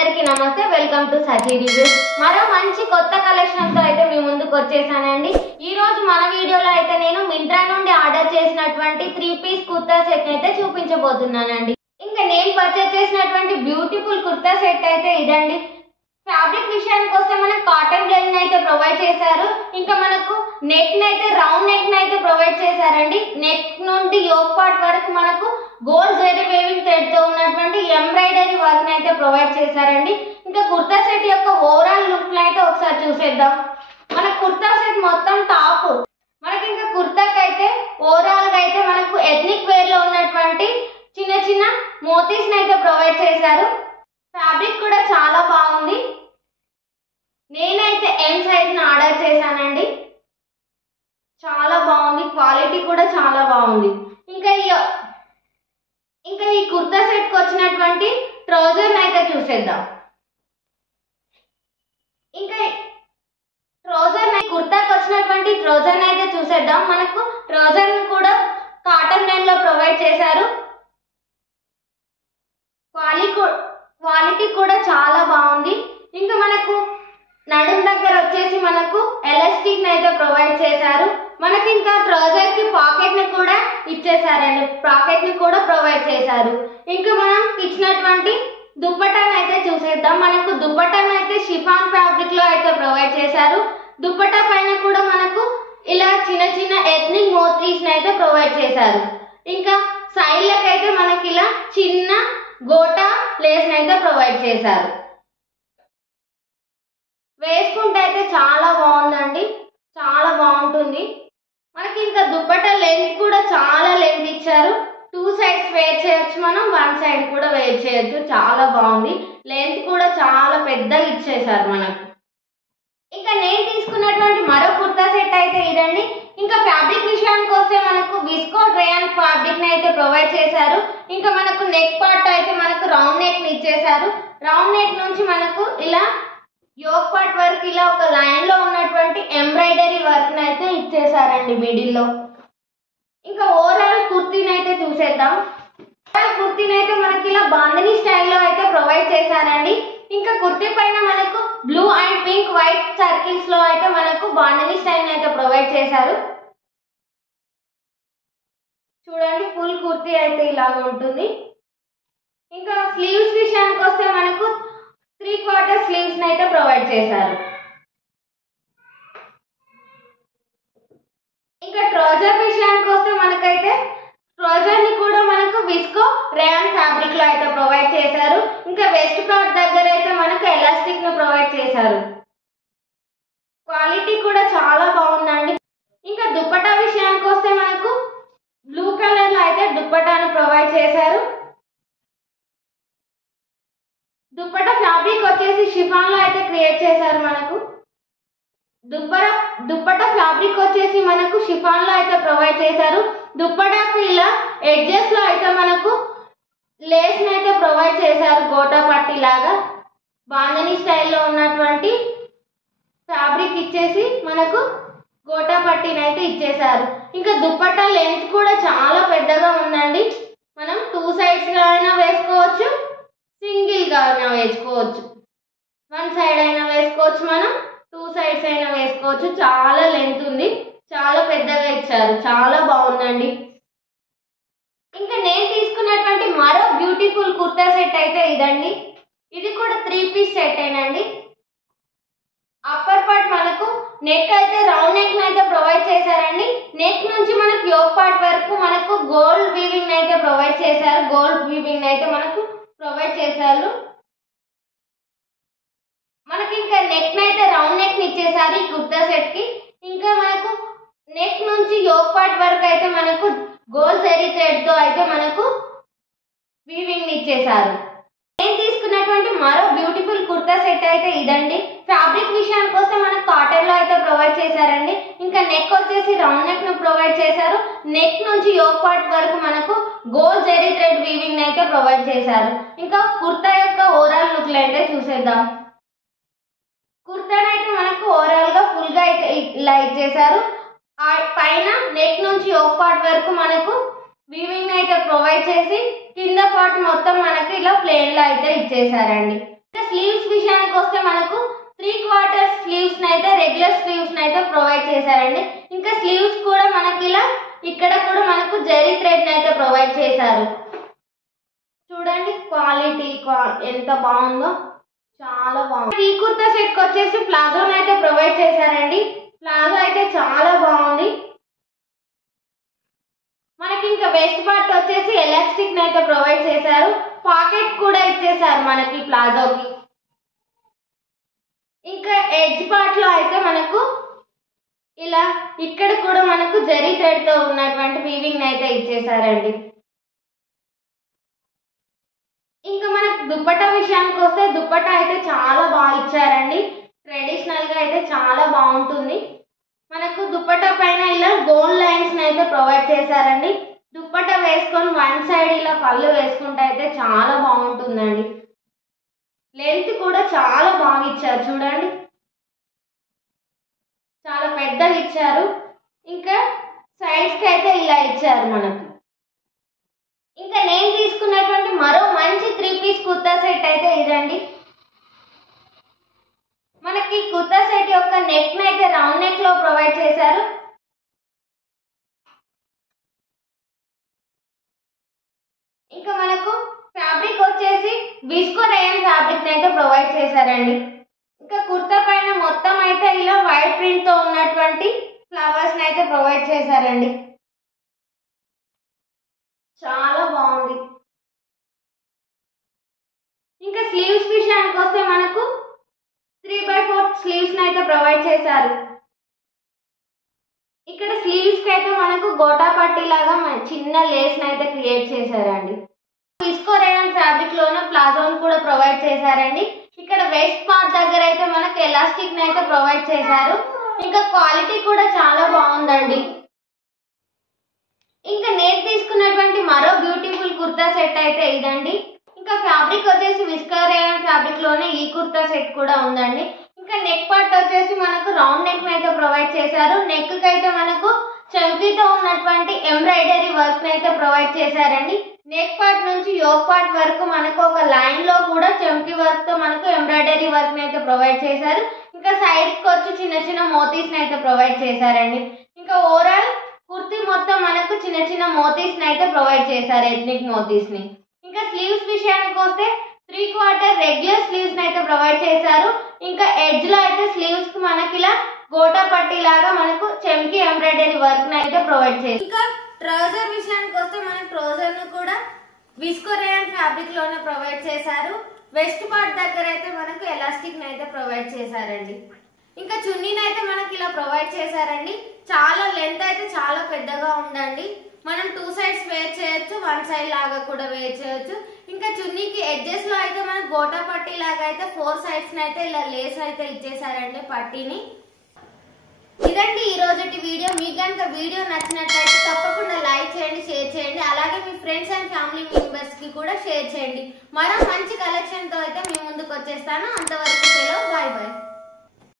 అందరికీ నమస్తే, welcome to Sakhi reviews. మరో మంచి కొత్త కలెక్షన్ తో అయితే మీ ముందుకు వచ్చేసానండి. ఈ రోజు మన వీడియోలో అయితే నేను మింత్రా నుండి ఆర్డర్ చేసినటువంటి 3 పీస్ కుర్తా సెట్ అయితే చూపించబోతున్నానండి. ఇంకా నేను పర్చేస్ చేసినటువంటి బ్యూటిఫుల్ కుర్తా సెట్ అయితే ఇదండి. ఫ్యాబ్రిక్ విషయానికి వస్తే మనకు కాటన్ బ్లెండ్ అయితే ప్రొవైడ్ చేశారు. ఇంకా మనకు నెక్ అయితే రౌండ్ నెక్ అయితే ప్రొవైడ్ చేశారండి. నెక్ నుండి యోక్ పార్ట్ వరకు మనకు గోల్డ్ జరీ వేవింగ్ థ్రెడ్ తో ఉన్నటువంటి ఎంబ్రాయిడరీ వర్క్ అయితే ప్రొవైడ్ చేశారండి. ఇంకా కుర్తా సెట్ యొక్క ఓవరాల్ లుక్ అయితే ఒకసారి చూసేద్దాం. మన కుర్తా సెట్ మొత్తం టాప్ మనకి ఇంకా కుర్తాకి అయితే ఓవరాల్ గా అయితే మనకు ఎథ్నిక్ వేర్ లో ఉన్నటువంటి చిన్న చిన్న మోతీస్ అయితే ప్రొవైడ్ చేశారు. ఫ్యాబ్రిక్ కూడా చాలా బాగుంది. నేనైతే ఎం సైజ్ ఆర్డర్ చేశానండి. చాలా బాగుంది, క్వాలిటీ కూడా చాలా బాగుంది. ఇంకా ఈ కుర్తా సెట్ కి వచ్చినటువంటి ట్రౌజర్ అయితే చూసేద్దాం. ఇంకా కుర్తాకి వచ్చినటువంటి ట్రౌజర్ అయితే చూసేద్దాం. మనకు ట్రౌజర్ కూడా కాటన్ లైన్ లో ప్రొవైడ్ చేశారు. క్వాలిటీ కూడా చాలా బాగుంది. ఇంకా మనకు నడుం దగ్గర వచ్చేసి మనకు ఎలాస్టిక్ అయితే ప్రొవైడ్ చేశారు. మనకి ఇంకా ట్రౌజర్ కి పాకెట్ ని కూడా ఇచ్చేసారండి. పాకెట్ ని కూడా ప్రొవైడ్ చేశారు. ఇంకా మనం ఇచ్చినటువంటి దుప్పటాను అయితే చూసేద్దాం. మనకు దుప్పటాను అయితే షిఫాన్ ఫ్యాబ్రిక్ లో అయితే ప్రొవైడ్ చేశారు. దుప్పటా పైన కూడా మనకు ఇలా చిన్న చిన్న ఎథ్నిక్ మోతీస్ అయితే ప్రొవైడ్ చేశారు. ఇంకా సైడ్ లకు అయితే మనకి ఇలా చిన్న గోటా లేస్ అయితే ప్రొవైడ్ చేశారు. వేసుకుంటే అయితే చాలా బాగుందండి, చాలా బాగుంటుంది. మనకి ఇంకా దుప్పట్టా లెంత్ కూడా చాలా లెంత్ ఇచ్చారు. 2 సైడ్స్ వేర్ చేయొచ్చు, మనం 1 సైడ్ కూడా వేర్ చేయొచ్చు. చాలా బాగుంది. లెంత్ కూడా చాలా పెద్దగా ఇచ్చేసారు మనకు. ఇంకా నేను తీసుకున్నటువంటి మరో కుర్తా సెట్ అయితే ఇదండి. ఇంకా ఫ్యాబ్రిక్ విషయానికి వస్తే మనకు విస్కో రేయాన్ ఫ్యాబ్రిక్ అయితే ప్రొవైడ్ చేశారు. ఇంకా మనకు నెక్ పార్ట్ అయితే మనకు రౌండ్ నెక్ ని ఇచ్చేసారు. రౌండ్ నెక్ నుంచి మనకు ఇలా యోక్ పార్ట్ వరకు ఇలా ఒక లైన్ లో ఉన్నటువంటి ఎంబ్రాయిడరీ వర్క్ అయితే ఇచ్చేసారండి మిడిల్ లో. ఇంకా ఓవరాల్ కుర్తీని అయితే చూసేద్దాం. కుర్తీని అయితే మనకి ఇలా బాందిని స్టైల్లో అయితే ప్రొవైడ్ చేశారండి. ఇంకా కుర్తీ పైన మనకు blue and pink white circles లో అయితే మనకు బాందిని స్టైల్ అయితే ప్రొవైడ్ చేశారు. చూడండి, ఫుల్ కుర్తీ అయితే ఇలాగ ఉంటుంది. ఇంకా స్లీవ్స్ విషయానికి వస్తే మనకు 3/4 స్లీవ్స్ అయితే ప్రొవైడ్ చేశారు. ఇంకా ట్రౌజర్ విషయానికి వస్తే మనకైతే ట్రౌజర్ ని కూడా మనకు విస్కో రేయాన్ ఫ్యాబ్రిక్ లో అయితే ప్రొవైడ్ చేశారు. ఇంకా వెస్ట్ పార్ట్ దగ్గర అయితే మనకు ఎలాస్టిక్ ని ప్రొవైడ్ చేశారు. క్వాలిటీ కూడా చాలా బాగుందండి. ఇంకా దుప్పటా విషయానికి వస్తే మనకు బ్లూ కలర్ లో అయితే దుప్పటాను ప్రొవైడ్ చేశారు. దుప్పటా ఫ్యాబ్రిక్ వచ్చేసి షిఫాన్ లో అయితే క్రియేట్ చేశారు. మనకు దుప్పటా ఫ్యాబ్రిక్ వచ్చేసి మనకు షిఫాన్ లో అయితే ప్రొవైడ్ చేశారు. దుప్పటాకు ఇలా ఎడ్జెస్ లో అయితే మనకు లేస్ అయితే ప్రొవైడ్ చేశారు. గోటా పట్టి లాగా బాందని స్టైల్లో ఉన్నటువంటి ఫ్యాబ్రిక్ ఇచ్చేసి మనకు గోటా పట్టిని అయితే ఇచ్చేసారు. ఇంకా దుప్పటా లెంత్ కూడా చాలా పెద్దగా ఉందండి. మనం 2 సైడ్స్ గా అయినా వేసుకోవచ్చు, సింగిల్ గా అయినా వేసుకోవచ్చు, 1 సైడ్ అయినా వేసుకోవచ్చు, మనం 2 సైడ్స్ అయినా వేసుకోవచ్చు. చాలా లెంత్ ఉంది, చాలా పెద్దగా ఇచ్చారు. చాలా బాగుందండి. ఇంకా నేను తీసుకున్నటువంటి మరో బ్యూటిఫుల్ కుర్తా సెట్ అయితే ఇదండి. ఇది కూడా 3 పీస్ సెట్ ఏనండి. అప్పర్ పార్ట్ మనకు నెక్ అయితే రౌండ్ నెక్ అయితే ప్రొవైడ్ చేశారండి. నెక్ నుంచి మనకు యోక్ పార్ట్ వరకు మనకు గోల్డ్ వీవింగ్ అయితే ప్రొవైడ్ చేశారు. గోల్డ్ వీవింగ్ అయితే మనకు ప్రొవైడ్ చేశారు. మనకి ఇంకా నెక్ అయితే రౌండ్ నెక్ ఇచ్చేసారు ఈ కుర్తా సెట్ కి. ఇంకా మనకు నెక్ నుంచి యోక్ పార్ట్ వరకు అయితే మనకు గోల్డ్ జరీ థ్రెడ్ తో అయితే మనకు వీవింగ్ ఇచ్చేసారు. నేను తీసుకున్నటువంటి మరో బ్యూటిఫుల్ కుర్తా సెట్ అయితే ఇదండి. ఫ్యాబ్రిక్ విషయానికి వస్తే మనకు కాటన్ లో అయితే ప్రొవైడ్ చేశారండి. ఇంకా నెక్ వచ్చేసి రౌండ్ నెక్ ను ప్రొవైడ్ చేశారు. నెక్ నుంచి యోక్ పార్ట్ వరకు మనకు గోల్డ్ జరీ థ్రెడ్ వీవింగ్ అయితే ప్రొవైడ్ చేశారు. ఇంకా కుర్తా యొక్క ఓవరాల్ లుక్ అయితే చూసేద్దాం. కుర్తానైతే మనకు ఓవరాల్ గా ఫుల్ గా అయితే ఇలా ఇచ్చేసారు. పైన నెక్ నుంచి యోక్ పార్ట్ వరకు మనకు వీవింగ్ అయితే ప్రొవైడ్ చేసి కింద పార్ట్ మొత్తం మనకి ఇలా ప్లేన్ లో అయితే ఇచ్చేసారండి. ఇంకా స్లీవ్స్ విషయానికి వస్తే మనకు 3/4 స్లీవ్స్ అయితే రెగ్యులర్ స్లీవ్స్ అయితే ప్రొవైడ్ చేశారండి. ఇంకా స్లీవ్స్ కూడా మనకి ఇలా ఇక్కడ కూడా మనకు జరీ థ్రెడ్ అయితే ప్రొవైడ్ చేశారు. చూడండి క్వాలిటీ ఎంత బాగుందో, చాలా బాగుంది. ఈ కుర్తా సెట్ కి వచ్చేసి ప్లాజో అయితే ప్రొవైడ్ చేశారండి. ప్లాజో అయితే చాలా బాగుంది. మనకి ఇంకా వెస్ట్ పార్ట్ వచ్చేసి ఎలాస్టిక్ అయితే ప్రొవైడ్ చేశారు. పాకెట్ కూడా ఇచ్చేసారు మనకి ప్లాజోకి. ఇంకా ఎడ్జ్ పార్ట్ లో అయితే మనకు ఇలా ఇక్కడ కూడా మనకు జరీ థ్రెడ్ తో ఉన్నటువంటి వీవింగ్ అయితే ఇచ్చేసారండి. ఇంకా మనకు దుప్పట్టా విషయానికి వస్తే దుప్పట్టా అయితే చాలా బాగా ఇచ్చారండి. ట్రెడిషనల్ గా అయితే చాలా బాగుంటుంది. మనకు దుప్పట్టా పైన ఇలా గోల్డ్ లైన్స్ అయితే ప్రొవైడ్ చేశారండి. దుప్పట్టా వేసుకొని వన్ సైడ్ ఇలా పళ్ళు వేసుకుంటే అయితే చాలా బాగుంటుందండి. లెంత్ కూడా చాలా బాగా ఇచ్చారు, చూడండి చాలా పెద్దగా ఇచ్చారు. ఇంకా సైడ్స్ కి అయితే ఇలా ఇచ్చారు మనకు. ఇంకా నేను తీసుకున్నటువంటి మరో మంచి 3 పీస్ కుర్తా సెట్ అయితే ఇదండి. మనకి కుర్తా సెట్ యొక్క నెక్ అయితే రౌండ్ నెక్ లో ప్రొవైడ్ చేశారు. ఇంకా మనకు ఫ్యాబ్రిక్ వచ్చేసి విస్కో రేయన్ ఫ్యాబ్రిక్ అయితే ప్రొవైడ్ చేశారండి. ఇంకా కుర్తా పైన మొత్తం అయితే ఇలా వైట్ ప్రింట్ తో ఉన్నటువంటి ఫ్లవర్స్ అయితే ప్రొవైడ్ చేశారండి. చాలా బాగుంది. ఇంకా స్లీవ్స్ విషయానికి వస్తే మనకు 3/4 స్లీవ్స్ అయితే ప్రొవైడ్ చేశారు. ఇక్కడ స్లీవ్స్ కి అయితే మనకు గోటా పట్టీ లాగా చిన్న లేస్ అయితే క్రియేట్ చేశారండి. విస్కో రేయన్ ఫ్యాబ్రిక్ లోనే ప్లాజోని కూడా ప్రొవైడ్ చేశారండి. ఇక్కడ వెస్ట్ పార్ట్ దగ్గర అయితే మనకు ఎలాస్టిక్ అయితే ప్రొవైడ్ చేశారు. ఇంకా క్వాలిటీ కూడా చాలా బాగుందండి. ఇంకా నేను తీసుకున్నటువంటి మరో బ్యూటిఫుల్ కుర్తా సెట్ అయితే ఇదండి. ఇంకా ఫ్యాబ్రిక్ వచ్చేసి విస్కో రేయన్ ఫ్యాబ్రిక్ లోనే ఈ కుర్తా సెట్ కూడా ఉందండి. ఇంకా నెక్ పార్ట్ వచ్చేసి మనకు రౌండ్ నెక్ అయితే ప్రొవైడ్ చేశారు. నెక్ కి అయితే మనకు చంకీతో ఉన్నటువంటి ఎంబ్రాయిడరీ వర్క్ అయితే ప్రొవైడ్ చేశారండి. నెక్ పార్ట్ నుంచి యోక్ పార్ట్ వరకు మనకు ఒక లైన్ లో కూడా చంకీ వర్క్ తో మనకు ఎంబ్రాయిడరీ వర్క్ అయితే ప్రొవైడ్ చేశారు. ఇంకా సైడ్స్ కి వచ్చి చిన్న చిన్న మోతీస్ అయితే ప్రొవైడ్ చేశారండి. ఇంకా ఓవరాల్ కుర్తీ మొత్తం మనకు చిన్న చిన్న మోతీస్ అయితే ప్రొవైడ్ చేశారు, ఎథ్నిక్ మోతీస్ ని. ఇంకా స్లీవ్స్ విషయానికి వస్తే 3/4 రెగ్యులర్ స్లీవ్స్ అయితే ప్రొవైడ్ చేశారు. ఇంకా ఎడ్జ్ లో అయితే స్లీవ్స్ కి మనకి ఇలా గోటా పట్టీ లాగా మనకు చెంకి ఎంబ్రాయిడరీ వర్క్ అయితే ప్రొవైడ్ చేశారు. ఇంకా ట్రౌజర్ విషయానికి వస్తే మనకి ట్రౌజర్ ను కూడా విస్కో రేయన్ ఫ్యాబ్రిక్ లోనే ప్రొవైడ్ చేశారు. వెస్ట్ పార్ట్ దగ్గర అయితే మనకు ఎలాస్టిక్ అయితే ప్రొవైడ్ చేశారండి. ఇంకా చున్నీని అయితే మనకి ఇలా ప్రొవైడ్ చేశారండి. చాలా లెంత్ అయితే చాలా పెద్దగా ఉందండి. మనం 2 సైడ్స్ వేర్ చేయొచ్చు, 1 సైడ్ లాగా కూడా వేర్ చేయొచ్చు. ఇంకా చున్నీకి ఎడ్జెస్ లో అయితే మనకు గోటా పట్టీ లాగా అయితే 4 సైడ్స్ అయితే ఇలా లేస్ అయితే ఇచ్చేసారండి పట్టీని. ఇదండి ఈ రోజుటి వీడియో. మీకు కనుక వీడియో నచ్చినట్లయితే తప్పకుండా లైక్ చేయండి, షేర్ చేయండి. అలాగే మీ ఫ్రెండ్స్ అండ్ ఫ్యామిలీ మెంబర్స్ కి కూడా షేర్ చేయండి. మరో మంచి కలెక్షన్ తో అయితే మీ ముందుకు వచ్చేస్తాను. అంతవరకు సెలవు, బాయ్ బాయ్.